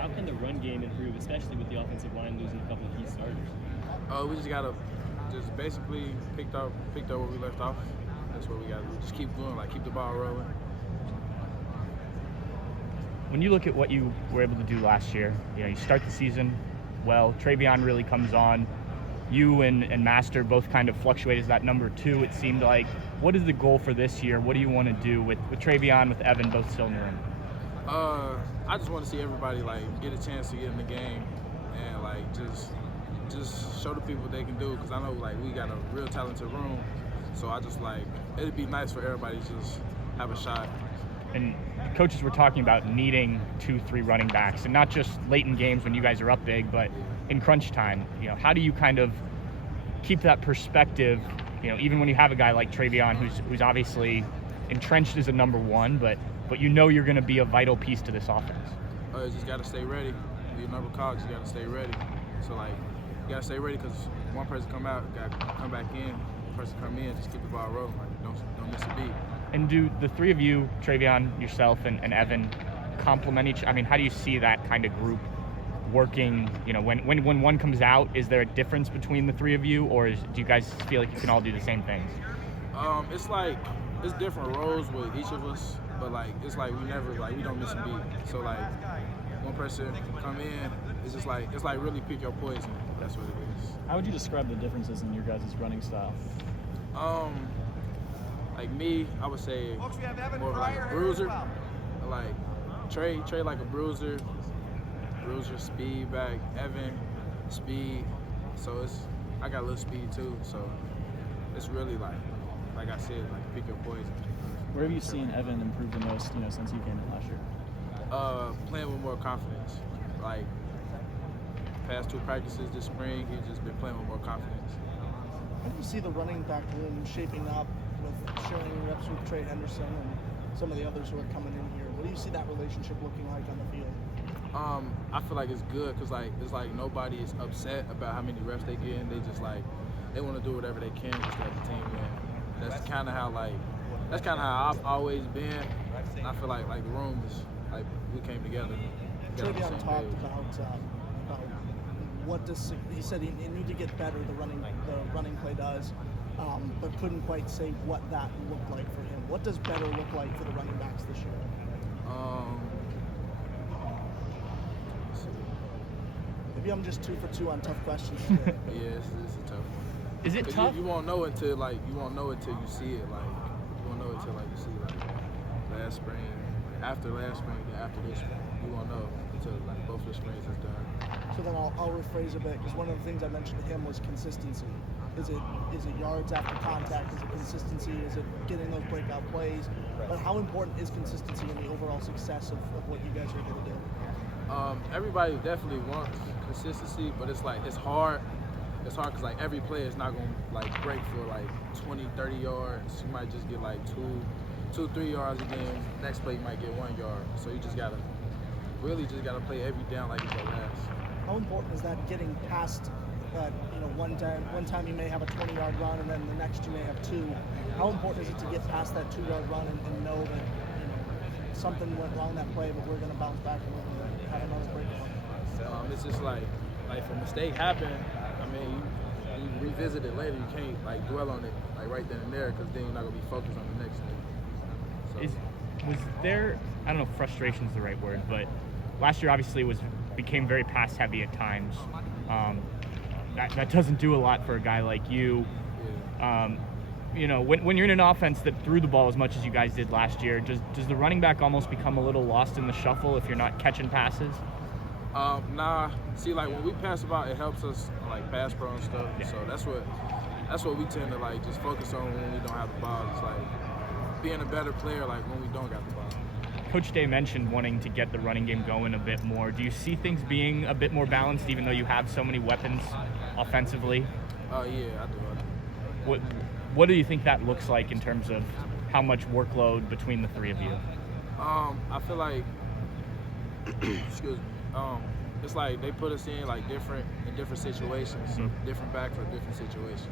how can the run game improve, especially with the offensive line losing a couple of key starters? We just gotta just basically picked up where we left off. That's what we gotta do. Just keep doing, like keep the ball rolling. When you look at what you were able to do last year, you start the season well. Travion really comes on. You and Master both kind of fluctuate as that number 2, it seemed like. What is the goal for this year? What do you want to do with Travion, with Evan, both still in the room? I just want to see everybody like get a chance to get in the game and like just show the people what they can do, because I know like we got a real talented room. So I just like, it'd be nice for everybody to just have a shot. And coaches were talking about needing 2-3 running backs, and not just late in games when you guys are up big, but in crunch time. How do you kind of keep that perspective, even when you have a guy like Travion who's obviously entrenched as a number 1, but you're going to be a vital piece to this offense? You just got to stay ready. Be a number cogs, you got to stay ready. So like, you got to stay ready, because one person come out, got to come back in. Person come in, just keep the ball rolling. Like don't miss a beat. And do the 3 of you, Travion, yourself, and Evan, complement each? I mean, how do you see that kind of group working? When one comes out, is there a difference between the 3 of you, or do you guys feel like you can all do the same things? It's like it's different roles with each of us, but like it's like we don't miss a beat. So like one person come in, it's just like really pick your poison. That's what it is. How would you describe the differences in your guys' running style? Like me, I would say more of like a bruiser. Like Trey like a bruiser, speed back. Evan, speed. So I got a little speed too. So it's really like I said, like pick your poison. Where have you seen Evan improve the most, since you came in last year? Playing with more confidence. Like past 2 practices this spring, he's just been playing with more confidence. How do you see the running back room shaping up with sharing reps with Trey Henderson and some of the others who are coming in here? What do you see that relationship looking like on the field? I feel like it's good, because like it's like nobody is upset about how many reps they get in. They just like they want to do whatever they can just to have the team win. That's kind of how I've always been. And I feel like the room is like we came together. Travion talked about he said he need to get better. The running play does, but couldn't quite say what that looked like for him. What does better look like for the running backs this year? Maybe I'm just 2 for 2 on tough questions today. Yeah, it's a tough one. Is it tough? You won't know until you see it. Like you won't know until you see last spring, after last spring, then after this spring. You won't know until like both the springs is done. So then I'll rephrase a bit, because one of the things I mentioned to him was consistency. Is it yards after contact? Is it consistency? Is it getting those breakout plays? But how important is consistency in the overall success of what you guys are going to do? Everybody definitely wants consistency, but it's hard. It's hard because like every player is not going to like break for like 20, 30 yards. You might just get like 2-3 yards a game. Next play you might get 1 yard. So you just gotta play every down like it's your last. How important is that, getting past one time you may have a 20-yard run, and then the next you may have 2. How important is it to get past that 2-yard run and know that something went wrong that play, but we're going to bounce back and we're going to have another breakdown? It's just like if a mistake happened, I mean, you revisit it later. You can't like dwell on it like right then and there, because then you're not going to be focused on the next thing. So. Was there, I don't know if frustration is the right word, but last year obviously became very pass heavy at times. That doesn't do a lot for a guy like you. Yeah. When you're in an offense that threw the ball as much as you guys did last year, does the running back almost become a little lost in the shuffle if you're not catching passes? Nah. See, like when we pass about, it helps us like pass pro and stuff. Yeah. So that's what we tend to like just focus on when we don't have the ball. It's like being a better player like when we don't got the ball. Coach Day mentioned wanting to get the running game going a bit more. Do you see things being a bit more balanced, even though you have so many weapons offensively? Yeah, I do. What do you think that looks like in terms of how much workload between the 3 of you? I feel like excuse me. It's like they put us in like different situations, so different back for different situations.